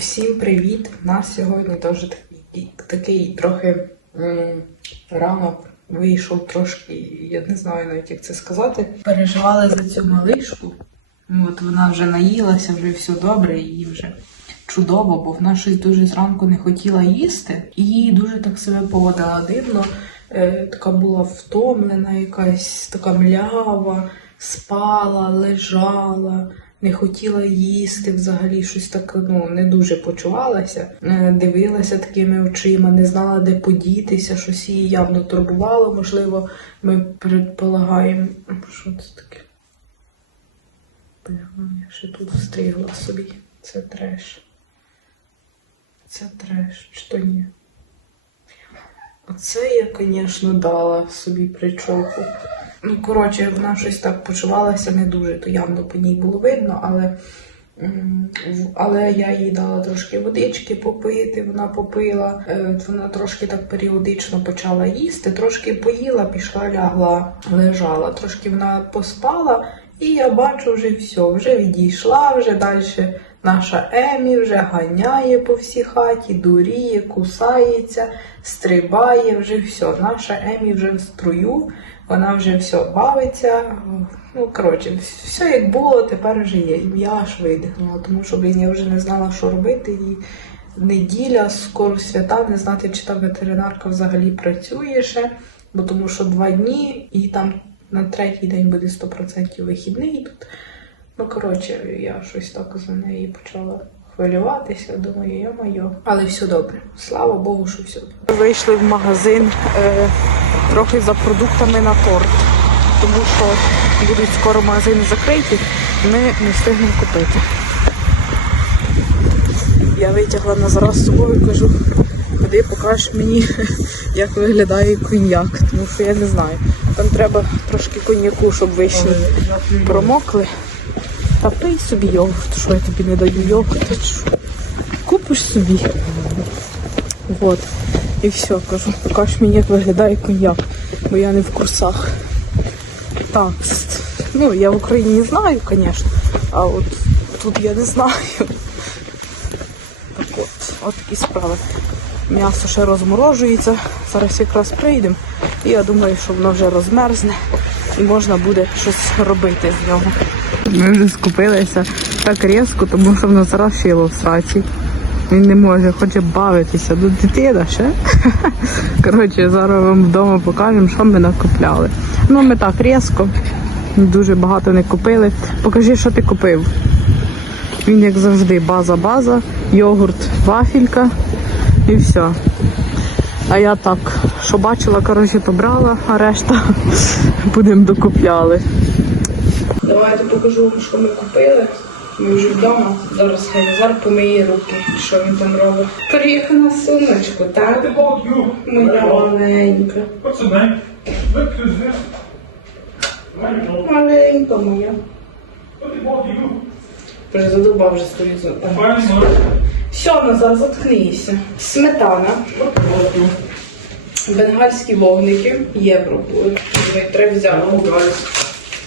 Всім привіт! У нас сьогодні теж такий, такий трохи ранок вийшов трошки, я не знаю навіть як це сказати. Переживали за цю малишку. От вона вже наїлася, вже все добре, їй вже чудово, бо вона щось дуже зранку не хотіла їсти і дуже так себе поводила дивно. Е, така була втомлена, якась така млява, спала, лежала, не хотіла їсти взагалі, щось так ну, не дуже почувалася. Дивилася такими очима, не знала, де подітися, щось її явно турбувало. Можливо, ми предполагаємо, що це таке. Я ще тут встигла собі. Це треш. Це треш, чи то ні? Оце я, звісно, дала собі причоку. Ну, коротше, вона щось так почувалася не дуже, то явно по ній було видно, але, але я їй дала трошки водички попити, вона попила. Е, Вона трошки так періодично почала їсти, трошки поїла, пішла, лягла, лежала. Трошки вона поспала, і я бачу вже все, вже відійшла, вже далі наша Емі вже ганяє по всій хаті, дуріє, кусається, стрибає, вже все. Наша Емі вже в струю, вона вже все бавиться. Ну, коротше, все як було, тепер вже є. Я аж видихнула, тому що, блін, я вже не знала, що робити. І неділя, скоро свята, не знати, чи та ветеринарка взагалі працює ще, бо тому що два дні, і там на третій день буде 100% вихідний тут. Ну, коротше, я щось так за неї почала хвилюватися. Думаю, я моє. Але все добре. Слава Богу, що все добре. Вийшли в магазин е, трохи за продуктами на торт, тому що будуть скоро магазини закриті, ми не встигнемо купити. Я витягла Назара з собою, кажу, ходи покажеш мені, як виглядає коньяк, тому що я не знаю. Там треба трошки коньяку, щоб вишні промокли. Та пий собі йогурт, що я тобі не даю йогурт. Купиш собі. От. І все, кажу, покажеш мені, як виглядає коньяк, бо я не в курсах. Так, ну я в Україні знаю, звісно, а от тут я не знаю. Так от, от такі справи. М'ясо ще розморожується. Зараз якраз прийдемо. І я думаю, що воно вже розмерзне і можна буде щось робити з нього. Ми вже скупилися так різко, тому що в нас зараз шило в сраці. Він не може, хоче бавитися. До дитина ще. Коротше, зараз вам вдома покажемо, що ми накупляли. Ну, ми так різко, дуже багато не купили. Покажи, що ти купив. Він, як завжди, база-база, йогурт, вафелька і все. А я так, що бачила, коротше, побрала, а решта будемо докупляли. Давайте покажу вам, що ми купили. Ми вже вдома. Зараз хай Назар помиє руки, що він там робить. Приїхав на сонечко, так? Моя маленька. Where you go? Маленька моя. Вже задовбав вже стою за. Все, Назар, заткнися. Сметана, бенгальські вогники, євро будуть. Ми Треба взяти.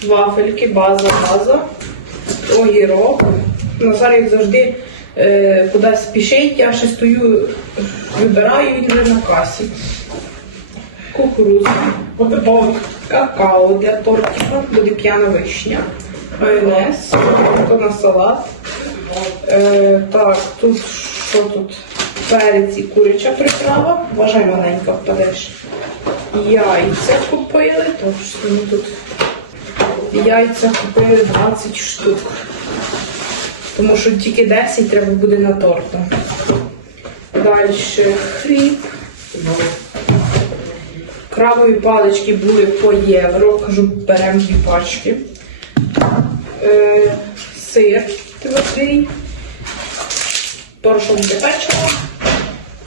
Вафельки, база, база, огірок. Назар, як завжди, е, кудись спішить, я ще стою, вибираю вже на касі. Кукуруза, какао для тортика, буде п'яна вишня, майонез, на салат. Е, так, тут що тут? Перець і куряча приправа. Вважай, маленька впадеш. Яйця купили, тож мені тут яйця купили 20 штук. Тому що тільки 10 треба буде на торт. Далі хліб. Крабові палички були по євро. Кажу, беремо дві пачки. Е, сир твердий, порошок для печива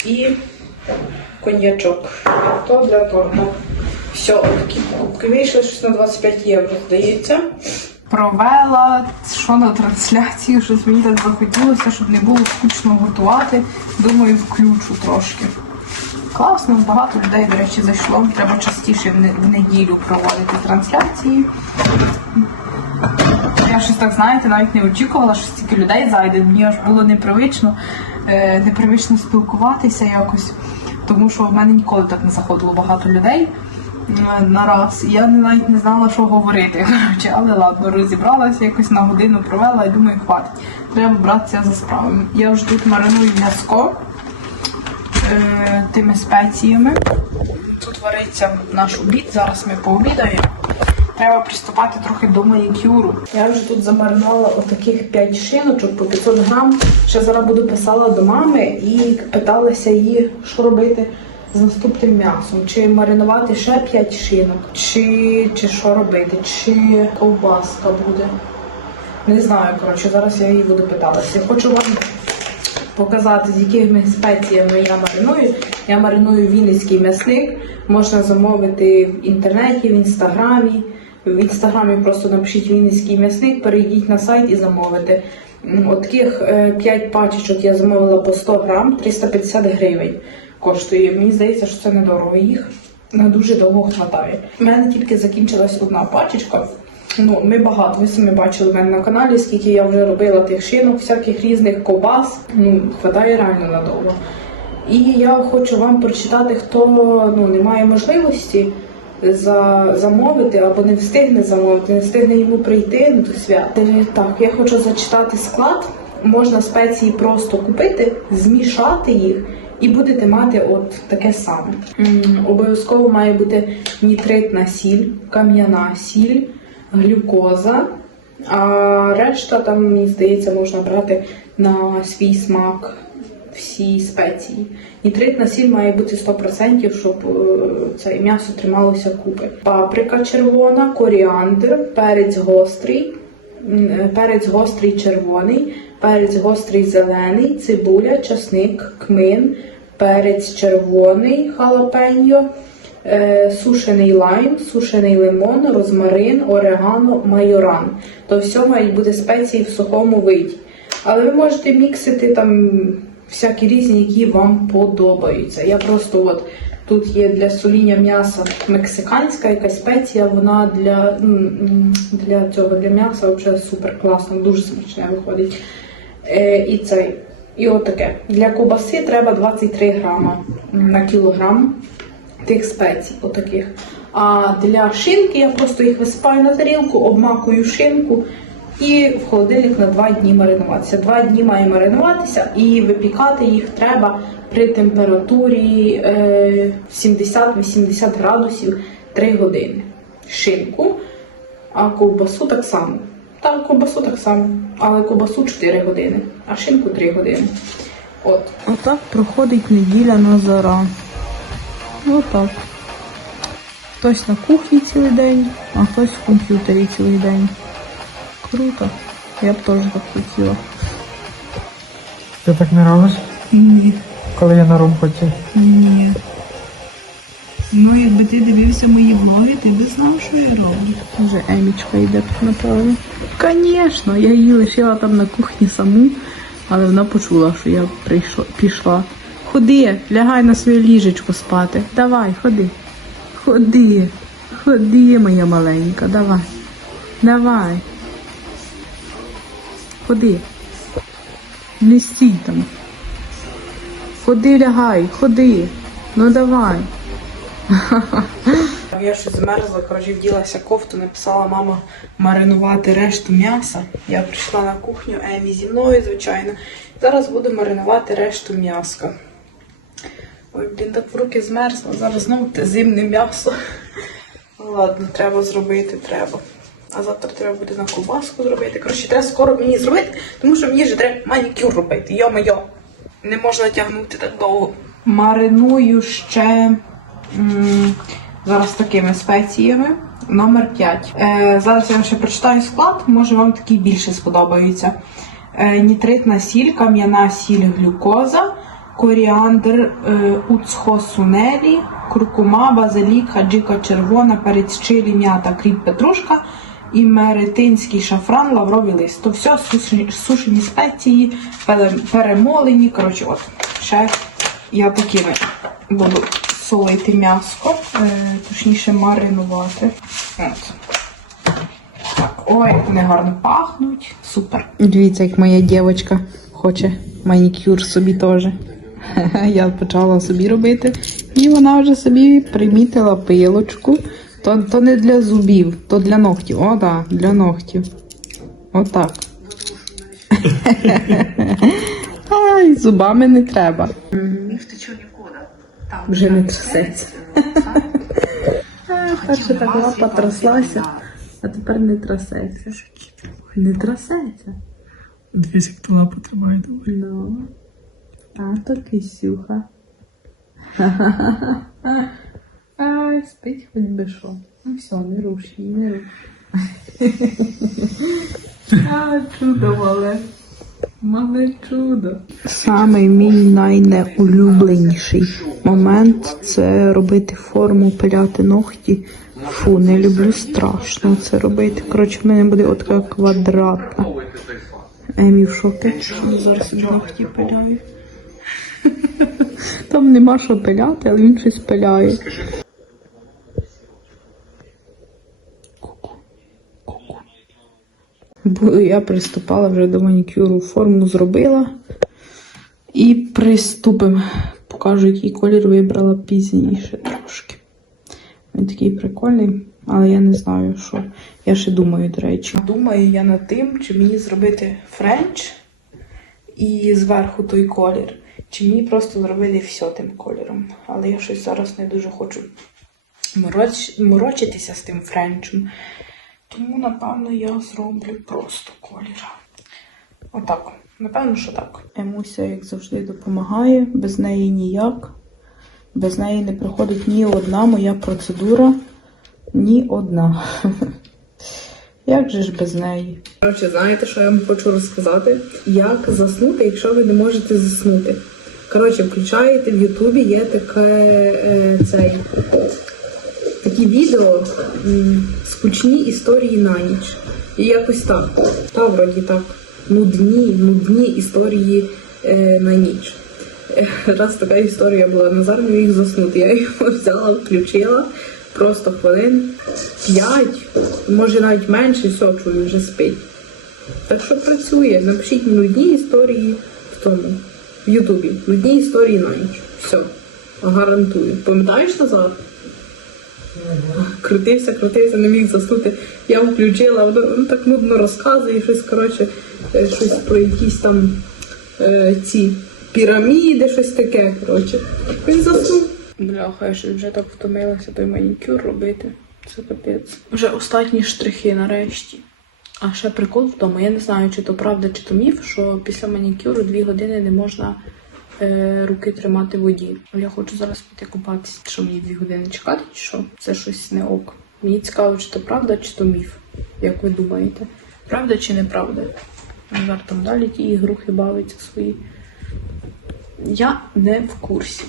і коньячок. То для торта. Все, такі покупки вийшли, щось на 25 євро, здається. Провела що на трансляцію, щось мені так захотілося, щоб не було скучно готувати. Думаю, включу трошки. Класно, багато людей, до речі, зайшло. Треба частіше в неділю проводити трансляції. Я щось так, знаєте, навіть не очікувала, що стільки людей зайде. Мені аж було непривично. е, непривично спілкуватися якось, тому що в мене ніколи так не заходило багато людей е, на раз. Я навіть не знала, що говорити. Коротше, але ладно, розібралася якось на годину провела і думаю, хватить. Треба братися за справами. Я вже тут мариную м'язко е, тими спеціями. Тут вариться наш обід, зараз ми пообідаємо. Треба приступати трохи до манікюру. Я вже тут замаринувала отаких 5 шиночок по 500 грам. Ще зараз буду писала до мами і питалася її, що робити з наступним м'ясом. Чи маринувати ще 5 шинок, чи, чи що робити, чи ковбаска буде. Не знаю, коротше, зараз я її буду питатися. Я хочу вам показати, з якими спеціями я мариную. Я мариную Вінницький м'ясник. Можна замовити в інтернеті, в інстаграмі. В інстаграмі просто напишіть Вінницький м'ясник, перейдіть на сайт і замовите. От таких 5 пачечок я замовила по 100 грам, 350 гривень коштує. Мені здається, що це недорого. Їх на дуже довго хватає. У мене тільки закінчилась одна пачечка. Ну, ми багато, ви самі бачили в мене на каналі, скільки я вже робила тих шинок, всяких різних ковбас. Ну, хватає реально надовго. І я хочу вам прочитати, хто ну, не має можливості за, замовити або не встигне замовити, не встигне йому прийти ну, до свят. Е, Так, я хочу зачитати склад. Можна спеції просто купити, змішати їх. І будете мати от таке саме. Обов'язково має бути нітритна сіль, кам'яна сіль, глюкоза. А решта там, мені здається, можна брати на свій смак всі спеції. Нітритна сіль має бути 100%, щоб е, це м'ясо трималося купи. Паприка червона, коріандр, перець гострий, е, перець гострий червоний, перець гострий зелений, цибуля, часник, кмин, перець червоний, халапеньо, е, сушений лайм, сушений лимон, розмарин, орегано, майоран. То все мають бути спеції в сухому виді. Але ви можете міксити там всякі різні, які вам подобаються. Я просто от тут є для соління м'яса мексиканська якась спеція, вона для, для цього для м'яса взагалі супер класно, дуже смачне виходить. Е, і цей. І от таке. Для ковбаси треба 23 грама на кілограм тих спецій, отаких. А для шинки я просто їх висипаю на тарілку, обмакую шинку і в холодильник на 2 дні маринуватися. Два дні має маринуватися і випікати їх треба при температурі е, 70-80 градусів 3 години. Шинку, а ковбасу так само. Так, ковбасу так само, але ковбасу 4 години, а шинку 3 години. От. Отак проходить неділя на зара. Отак. Хтось на кухні цілий день, а хтось в комп'ютері цілий день. Круто. Я б теж так хотіла. Ти так не робиш, Ні, коли я на роботі? ні. Ну, якби ти дивився мої влоги, ти би знав, що я роблю. Вже Емічка йде тут, напевно. Звісно, я її лишила там на кухні саму, але вона почула, що я прийшла, пішла. Ходи, лягай на своє ліжечко спати. Давай, ходи. Ходи. Ходи, моя маленька, давай. Давай. Ходи. Не стій там. Ходи, лягай, ходи. Ну давай. Я щось змерзла, коротше, вділася кофту, написала мама маринувати решту м'яса. Я прийшла на кухню, Емі зі мною, звичайно. Зараз буду маринувати решту м'яска. Ой, блін, так в руки змерзла. Зараз знову зимне м'ясо. Ладно, треба зробити, треба. А завтра треба буде на ковбаску зробити. Коротше, треба скоро мені зробити, тому що мені ж треба манікюр робити. Йо-моє. Не можна тягнути так довго. Мариную ще м, зараз такими спеціями. Номер 5. Е, зараз я вам ще прочитаю склад, може вам такі більше сподобаються. Е, нітритна сіль, кам'яна сіль, глюкоза, коріандр, е, уцхо сунелі, куркума, базилік, хаджика червона, перець чилі, м'ята, кріп, петрушка і меретинський шафран, лавровий лист. То все сушені, сушені спеції, перемолені. Коротше, от ще я такими буду солити м'яско, е, точніше маринувати. От. Так, ой, як вони гарно пахнуть. Супер. Дивіться, як моя дівчинка хоче манікюр собі теж. Я почала собі робити, і вона вже собі примітила пилочку. То, то не для зубів, то для ногтів. О, так, для ногтів. Отак. Ай, зубами не треба. Не втечу нікуди. Там Вже не трясеться. це, Перше так лапа тряслася, а тепер не трясеться. Не трясеться. Дивись, як ти лапу тримає добре. Ну. А то кисюха. Ай, спить хоч би що. Ну все, не руш її, не руш. А, чудо мале. Мале чудо. Самий мій найнеулюбленіший момент це робити форму, пиляти ногті. Фу, не люблю страшно це робити. Коротше, в мене буде отака квадратна. Емі в шокі. Зараз ногті пиляє. Там нема що пиляти, але він щось пиляє. Бо я приступала вже до манікюру, форму зробила. І приступимо. Покажу, який колір вибрала пізніше трошки. Він такий прикольний, але я не знаю, що. Я ще думаю, до речі. Думаю я над тим, чи мені зробити френч і зверху той колір, чи мені просто зробити все тим кольором. Але я щось зараз не дуже хочу мороч... морочитися з тим френчем. Тому, напевно, я зроблю просто колір. Отак. Напевно, що так. Емуся, як завжди, допомагає, без неї ніяк. Без неї не проходить ні одна моя процедура, ні одна. Як же ж без неї? Коротше, знаєте, що я вам хочу розказати? Як заснути, якщо ви не можете заснути. Коротше, включаєте в Ютубі, є таке е, цей, такі відео скучні історії на ніч. І якось так. Та вроді так. Нудні, нудні історії е, на ніч. Е, Раз така історія була, Назар не міг заснути. Я його взяла, включила просто хвилин 5, може навіть менше, все, чую, вже спить. Так що працює. Напишіть нудні історії в тому, в Ютубі. Нудні історії на ніч. Все. Гарантую. Пам'ятаєш Назар? Крутився, крутився, не міг заснути. Я включила, воно, воно так нудно розказує, щось, коротше, е, щось про якісь там е, ці піраміди, щось таке, коротше. Він заснув. Бляха, я щось вже так втомилася той манікюр робити. Це капець. Вже останні штрихи нарешті. А ще прикол в тому, я не знаю, чи то правда, чи то міф, що після манікюру дві години не можна е, руки тримати в воді. Я хочу зараз піти купатися. Що мені дві години чекати, чи що? Це щось не ок. Мені цікаво, чи то правда, чи то міф. Як ви думаєте? Правда чи неправда? Назар там далі ті ігрухи бавиться свої. Я не в курсі.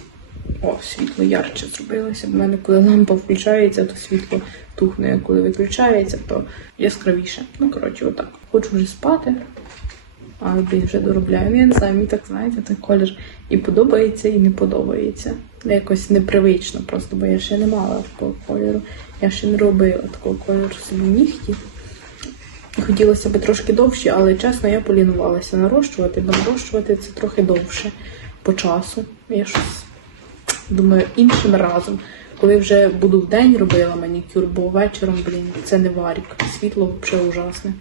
О, світло ярче зробилося. В мене, коли лампа включається, то світло тухне, коли виключається, то яскравіше. Ну, коротше, отак. Хочу вже спати, а блін, вже доробляю. Ну, я не так, знаєте, той колір і подобається, і не подобається. Якось непривично просто, бо я ще не мала такого кольору. Я ще не робила такого кольору собі нігті. Хотілося б трошки довше, але чесно, я полінувалася нарощувати, бо нарощувати це трохи довше по часу. Я щось думаю, іншим разом, коли вже буду в день робила манікюр, бо вечором, блін, це не варік. Світло взагалі ужасне.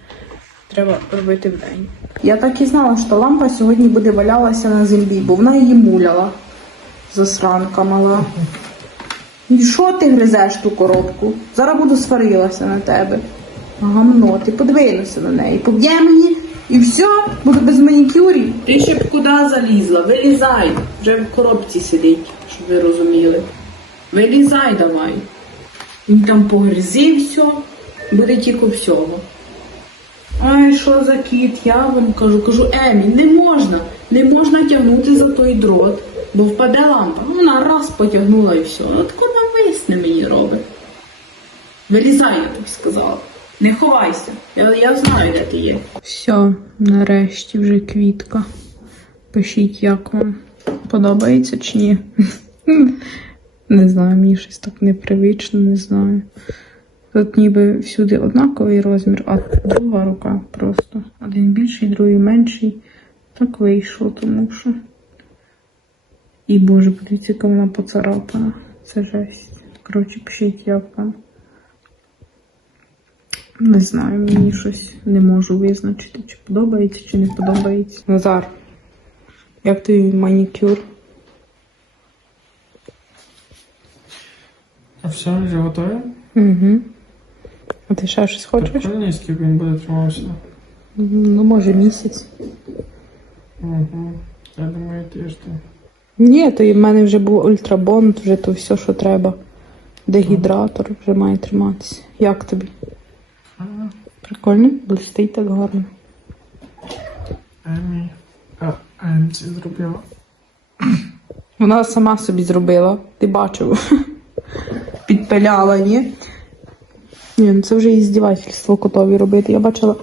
Треба робити в день. Я так і знала, що лампа сьогодні буде валялася на землі, бо вона її муляла. Засранка мала. І що ти гризеш ту коробку? Зараз буду сварилася на тебе. Гамно, ти подивилася на неї, поб'є мені і все, буду без манікюрів. Ти ще б куди залізла? Вилізай. Вже в коробці сидить, щоб ви розуміли. Вилізай давай. Він там погризив все, буде тільки всього. Ай, що за кіт? Я вам кажу, кажу, Емі, не можна, не можна тягнути за той дрот, бо впаде лампа. Ну, Вона раз потягнула і все. От куди висне мені робить. Вилізай, я тобі сказала. Не ховайся. Я, я знаю, де ти є. Все, нарешті вже квітка. Пишіть, як вам подобається чи ні. Не знаю, мені щось так непривично, не знаю. Тут ніби всюди однаковий розмір, а друга рука просто. Один більший, другий менший. Так вийшло, тому що. І боже, подивіться, яка вона поцарапана. Це жесть. Коротше, пишіть, як вам. Не знаю, мені щось не можу визначити, чи подобається, чи не подобається. Назар, як тобі манікюр? А все, вже готові? Угу. А ти ще щось хочеш? Прикольно, скільки він буде тримався. Ну, може, місяць. Угу. Я думаю, тиждень. Ні, то в мене вже був ультрабонд, вже то все, що треба. Дегідратор вже має триматися. Як тобі? Ага. Прикольно, блистить так гарно. Емі. А, Емці зробила. Вона сама собі зробила, ти бачив. Підпиляла, ні? Ні, ну це вже і здівательство котові робити. Я бачила,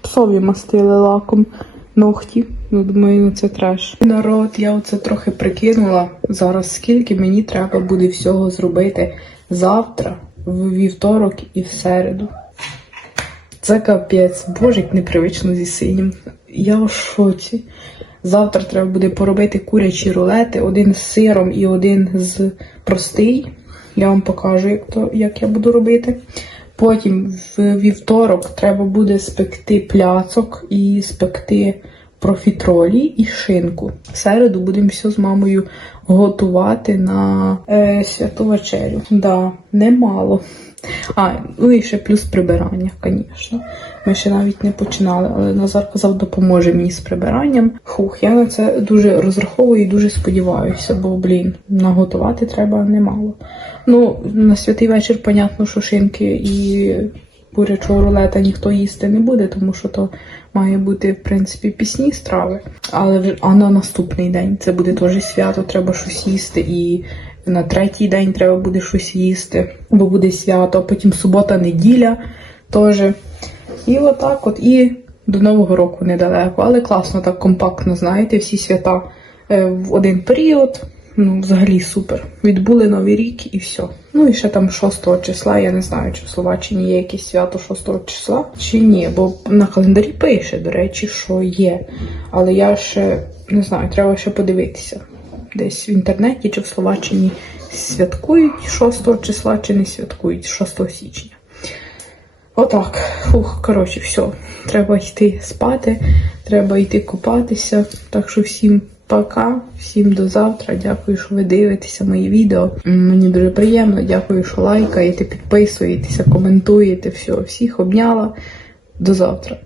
псові мастили лаком ногті. Ну, думаю, ну це треш. Народ, я оце трохи прикинула зараз, скільки мені треба буде всього зробити завтра, в вівторок і в середу. Це капець, боже, як непривично зі синім. Я в шоці. Завтра треба буде поробити курячі рулети, один з сиром і один з простий. Я вам покажу, як, то, як я буду робити. Потім в вівторок треба буде спекти пляцок і спекти профітролі і шинку. В середу будемо все з мамою готувати на е, святу вечерю. Да, немало. А, ну і ще плюс прибирання, звісно. Ми ще навіть не починали, але Назар казав, допоможе мені з прибиранням. Хух, я на це дуже розраховую і дуже сподіваюся, бо, блін, наготувати треба немало. Ну, на святий вечір, понятно, що шинки і курячого рулета ніхто їсти не буде, тому що то має бути, в принципі, пісні страви. Але а на наступний день це буде теж свято, треба щось їсти. І на третій день треба буде щось їсти, бо буде свято, потім субота, неділя теж. І отак от. І до Нового року недалеко. Але класно, так компактно, знаєте, всі свята е, в один період. Ну, взагалі супер. Відбули новий рік і все. Ну і ще там 6 числа, я не знаю, чи в Словаччині є якесь свято 6 числа, чи ні, бо на календарі пише, до речі, що є. Але я ще не знаю, треба ще подивитися. Десь в інтернеті чи в Словаччині святкують 6 числа, чи не святкують 6 січня. Отак. Фух, коротше, все. Треба йти спати, треба йти купатися. Так що всім пока, всім до завтра. Дякую, що ви дивитеся мої відео. Мені дуже приємно. Дякую, що лайкаєте, підписуєтеся, коментуєте. Все, всіх обняла. До завтра.